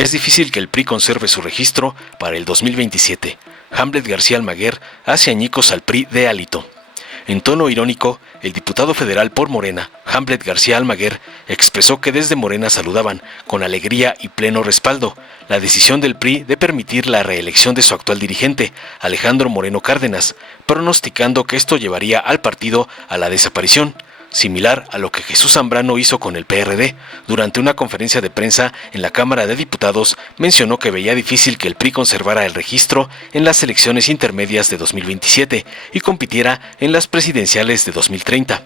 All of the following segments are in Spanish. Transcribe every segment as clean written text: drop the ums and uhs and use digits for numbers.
Es difícil que el PRI conserve su registro para el 2027. Hamlet García Almaguer hace añicos al PRI de Alito. En tono irónico, el diputado federal por Morena, Hamlet García Almaguer, expresó que desde Morena saludaban, con alegría y pleno respaldo, la decisión del PRI de permitir la reelección de su actual dirigente, Alejandro Moreno Cárdenas, pronosticando que esto llevaría al partido a la desaparición, similar a lo que Jesús Zambrano hizo con el PRD. Durante una conferencia de prensa en la Cámara de Diputados, mencionó que veía difícil que el PRI conservara el registro en las elecciones intermedias de 2027 y compitiera en las presidenciales de 2030.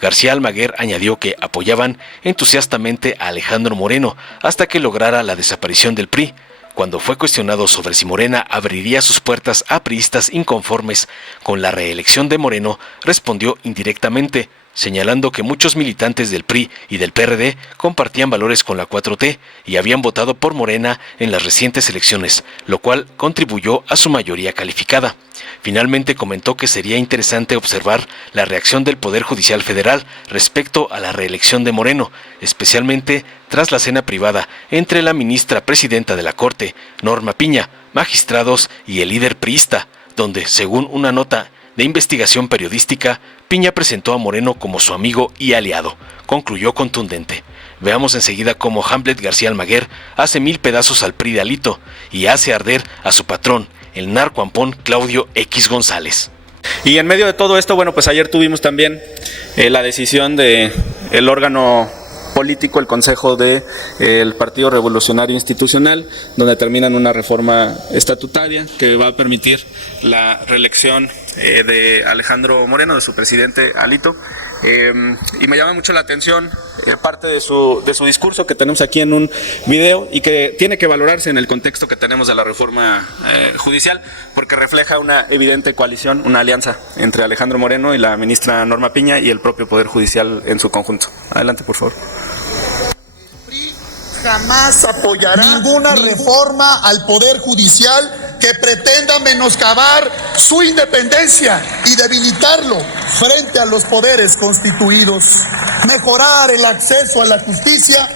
García Almaguer añadió que apoyaban entusiastamente a Alejandro Moreno hasta que lograra la desaparición del PRI. Cuando fue cuestionado sobre si Morena abriría sus puertas a priistas inconformes con la reelección de Moreno, respondió indirectamente, señalando que muchos militantes del PRI y del PRD compartían valores con la 4T y habían votado por Morena en las recientes elecciones, lo cual contribuyó a su mayoría calificada. Finalmente comentó que sería interesante observar la reacción del Poder Judicial Federal respecto a la reelección de Moreno, especialmente tras la cena privada entre la ministra presidenta de la Corte, Norma Piña, magistrados y el líder priista, donde, según una nota de investigación periodística, Piña presentó a Moreno como su amigo y aliado. Concluyó contundente. Veamos enseguida cómo Hamlet García Almaguer hace 1000 pedazos al PRI de Alito y hace arder a su patrón, el narcoampón Claudio X González. Y en medio de todo esto, bueno, pues ayer tuvimos también la decisión de el órgano político, el Consejo del Partido Revolucionario Institucional, donde terminan una reforma estatutaria que va a permitir la reelección de Alejandro Moreno, de su presidente Alito. Y me llama mucho la atención parte de su discurso que tenemos aquí en un video y que tiene que valorarse en el contexto que tenemos de la reforma judicial, porque refleja una evidente coalición, una alianza entre Alejandro Moreno y la ministra Norma Piña y el propio Poder Judicial en su conjunto. Adelante, por favor. Jamás apoyará ninguna reforma al Poder Judicial que pretenda menoscabar su independencia y debilitarlo frente a los poderes constituidos. Mejorar el acceso a la justicia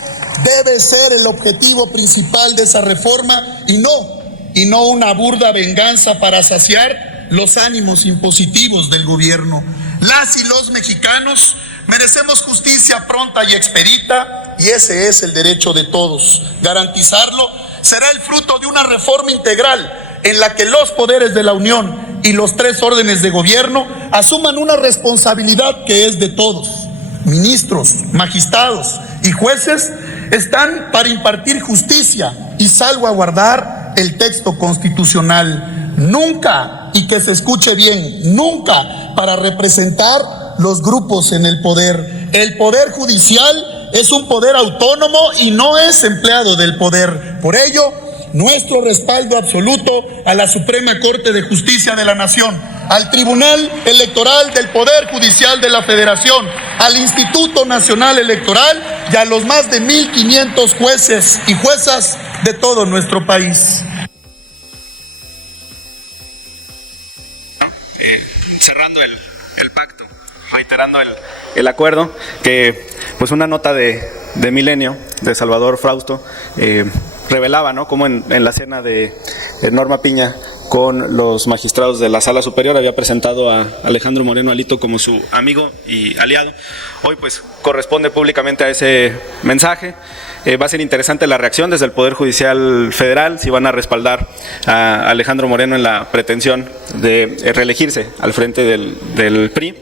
debe ser el objetivo principal de esa reforma y no una burda venganza para saciar los ánimos impositivos del gobierno. Las y los mexicanos merecemos justicia pronta y expedita, y ese es el derecho de todos. Garantizarlo será el fruto de una reforma integral en la que los poderes de la Unión y los 3 órdenes de gobierno asuman una responsabilidad que es de todos. Ministros, magistrados y jueces están para impartir justicia y salvaguardar el texto constitucional. Nunca, y que se escuche bien, nunca para representar los grupos en el poder. El Poder Judicial es un poder autónomo y no es empleado del poder. Por ello, nuestro respaldo absoluto a la Suprema Corte de Justicia de la Nación, al Tribunal Electoral del Poder Judicial de la Federación, al Instituto Nacional Electoral y a los más de 1,500 jueces y juezas de todo nuestro país. Cerrando el pacto, reiterando el acuerdo, que pues una nota de Milenio, de Salvador Frausto, revelaba, ¿no?, cómo en la cena de Norma Piña con los magistrados de la Sala Superior había presentado a Alejandro Moreno Alito como su amigo y aliado. Hoy pues corresponde públicamente a ese mensaje. Va a ser interesante la reacción desde el Poder Judicial Federal, si van a respaldar a Alejandro Moreno en la pretensión de reelegirse al frente del PRI.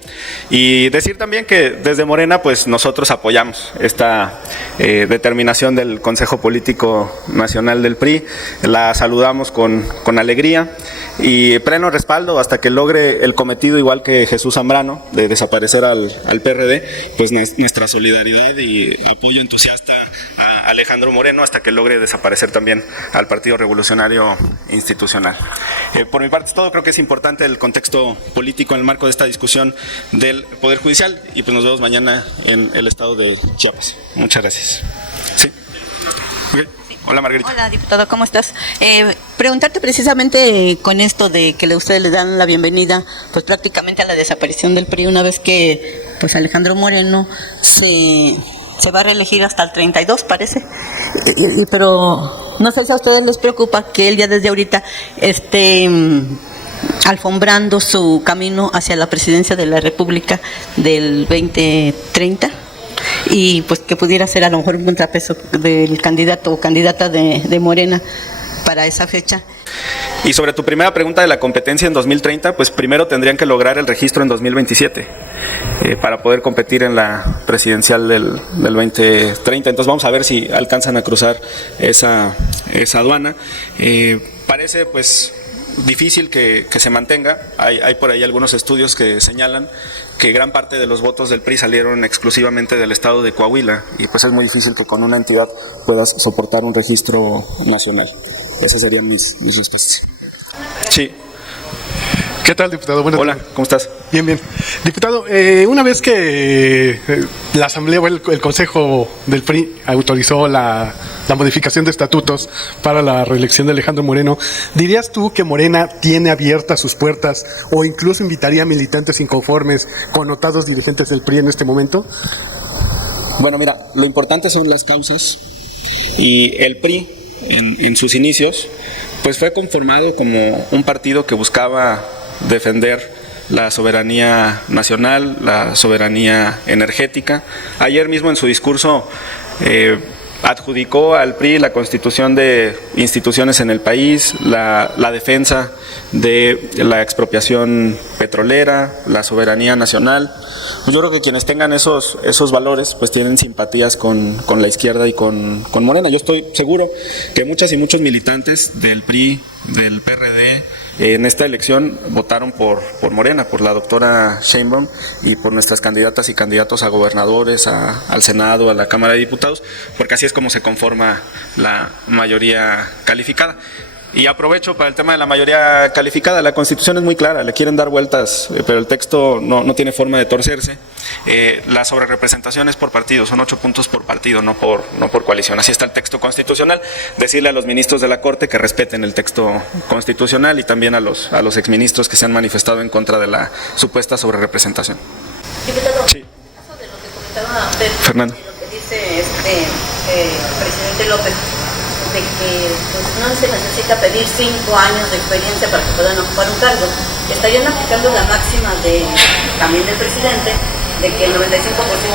Y decir también que desde Morena pues nosotros apoyamos esta determinación del Consejo Político Nacional del PRI, la saludamos con alegría y pleno respaldo hasta que logre el cometido, igual que Jesús Zambrano, de desaparecer al PRD, pues nuestra solidaridad y apoyo entusiasta a Alejandro Moreno hasta que logre desaparecer también al Partido Revolucionario Institucional. Por mi parte es todo. Creo que es importante el contexto político en el marco de esta discusión del Poder Judicial y pues nos vemos mañana en el estado de Chiapas. Muchas gracias. ¿Sí? Okay. Hola, Margarita. Hola, diputado, ¿cómo estás? Preguntarte precisamente con esto de que ustedes le dan la bienvenida pues prácticamente a la desaparición del PRI una vez que pues Alejandro Moreno se va a reelegir hasta el 32, parece, pero no sé si a ustedes les preocupa que él ya desde ahorita esté alfombrando su camino hacia la presidencia de la República del 2030 y pues que pudiera ser a lo mejor un contrapeso del candidato o candidata de Morena para esa fecha. Y sobre tu primera pregunta de la competencia en 2030, pues primero tendrían que lograr el registro en 2027 para poder competir en la presidencial del 2030. Entonces vamos a ver si alcanzan a cruzar esa aduana. Parece pues difícil que se mantenga. Hay por ahí algunos estudios que señalan que gran parte de los votos del PRI salieron exclusivamente del estado de Coahuila y pues es muy difícil que con una entidad puedas soportar un registro nacional. Esas serían mis respuestas. Sí. ¿Qué tal, diputado? Buenas Hola, tardes. ¿cómo estás? Bien, bien. Diputado, una vez que la Asamblea o el Consejo del PRI autorizó la modificación de estatutos para la reelección de Alejandro Moreno, ¿dirías tú que Morena tiene abiertas sus puertas o incluso invitaría a militantes inconformes, connotados dirigentes del PRI en este momento? Bueno, mira, lo importante son las causas y el PRI en sus inicios pues fue conformado como un partido que buscaba defender la soberanía nacional, la soberanía energética. Ayer mismo en su discurso adjudicó al PRI la constitución de instituciones en el país, la defensa de la expropiación petrolera, la soberanía nacional. Pues yo creo que quienes tengan esos valores pues tienen simpatías con la izquierda y con Morena. Yo estoy seguro que muchas y muchos militantes del PRI, del PRD, en esta elección votaron por Morena, por la doctora Sheinbaum y por nuestras candidatas y candidatos a gobernadores, al Senado, a la Cámara de Diputados, porque así es como se conforma la mayoría calificada. Y aprovecho para el tema de la mayoría calificada. La Constitución es muy clara, le quieren dar vueltas, pero el texto no tiene forma de torcerse. La sobrerepresentación es por partido, son 8 puntos por partido, no por coalición. Así está el texto constitucional. Decirle a los ministros de la Corte que respeten el texto constitucional y también a los exministros que se han manifestado en contra de la supuesta sobrerepresentación. Diputado, Sí. en el caso de lo que comentaba Fernando. de lo que dice presidente López, de que pues, no se necesita pedir 5 años de experiencia para que puedan ocupar un cargo. Estarían aplicando la máxima también del presidente, de que el 95%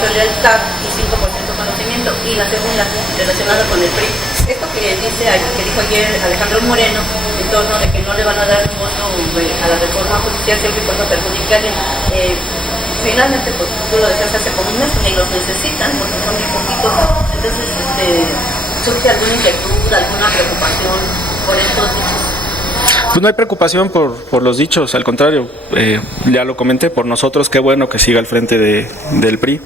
es lealtad y 5% conocimiento, y la segunda relacionada con el PRI. Esto que dijo ayer Alejandro Moreno, en torno de que no le van a dar un voto a la reforma judicial siempre y cuando perjudique a alguien. Finalmente, pues tú lo decías hace como un mes, ni los necesitan porque son muy poquitos. Entonces, ¿surge alguna inquietud, alguna preocupación por estos dichos? Pues no hay preocupación por los dichos, al contrario, ya lo comenté, por nosotros qué bueno que siga al frente del PRI.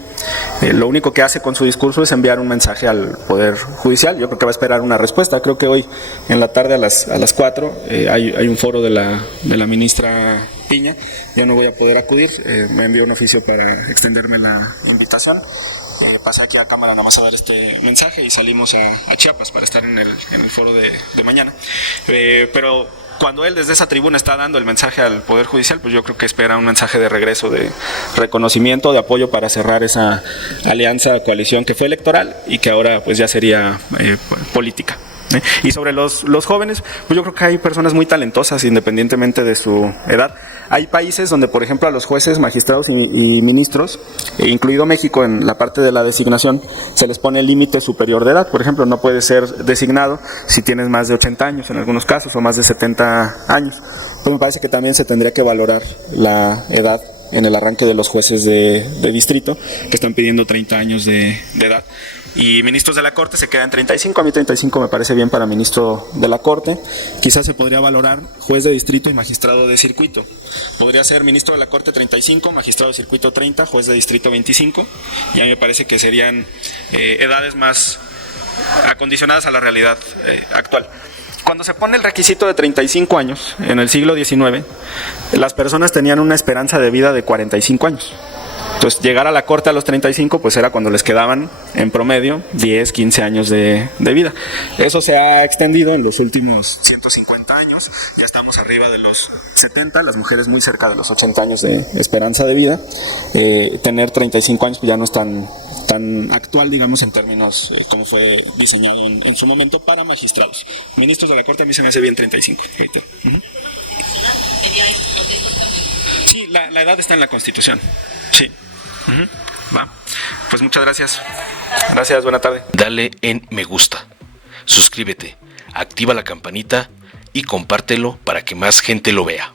Lo único que hace con su discurso es enviar un mensaje al Poder Judicial. Yo creo que va a esperar una respuesta. Creo que hoy en la tarde a las 4 hay un foro de la ministra Piña. Yo no voy a poder acudir, me envió un oficio para extenderme la invitación. Pasé aquí a cámara nada más a dar este mensaje y salimos a Chiapas para estar en el foro de mañana. Pero cuando él desde esa tribuna está dando el mensaje al Poder Judicial, pues yo creo que espera un mensaje de regreso, de reconocimiento, de apoyo para cerrar esa alianza, coalición que fue electoral y que ahora pues ya sería política. Y sobre los jóvenes, pues yo creo que hay personas muy talentosas independientemente de su edad. Hay países donde, por ejemplo, a los jueces, magistrados y ministros, incluido México en la parte de la designación, se les pone el límite superior de edad. Por ejemplo, no puedes ser designado si tienes más de 80 años en algunos casos o más de 70 años. Pues me parece que también se tendría que valorar la edad en el arranque de los jueces de distrito, que están pidiendo 30 años de edad. Y ministros de la Corte se quedan 35, a mí 35 me parece bien para ministro de la Corte. Quizás se podría valorar juez de distrito y magistrado de circuito. Podría ser ministro de la Corte 35, magistrado de circuito 30, juez de distrito 25, y a mí me parece que serían edades más acondicionadas a la realidad actual. Cuando se pone el requisito de 35 años, en el siglo XIX, las personas tenían una esperanza de vida de 45 años. Entonces, llegar a la corte a los 35, pues era cuando les quedaban, en promedio, 10, 15 años de vida. Eso se ha extendido en los últimos 150 años, ya estamos arriba de los 70, las mujeres muy cerca de los 80 años de esperanza de vida. Tener 35 años pues ya no es tan tan actual, digamos, en términos como fue diseñado en su momento para magistrados. Ministros de la Corte a mí se me hace bien 35. Ahorita. Sí, la edad está en la Constitución. Sí. Va. Pues muchas gracias. Gracias, buena tarde. Dale en me gusta, suscríbete, activa la campanita y compártelo para que más gente lo vea.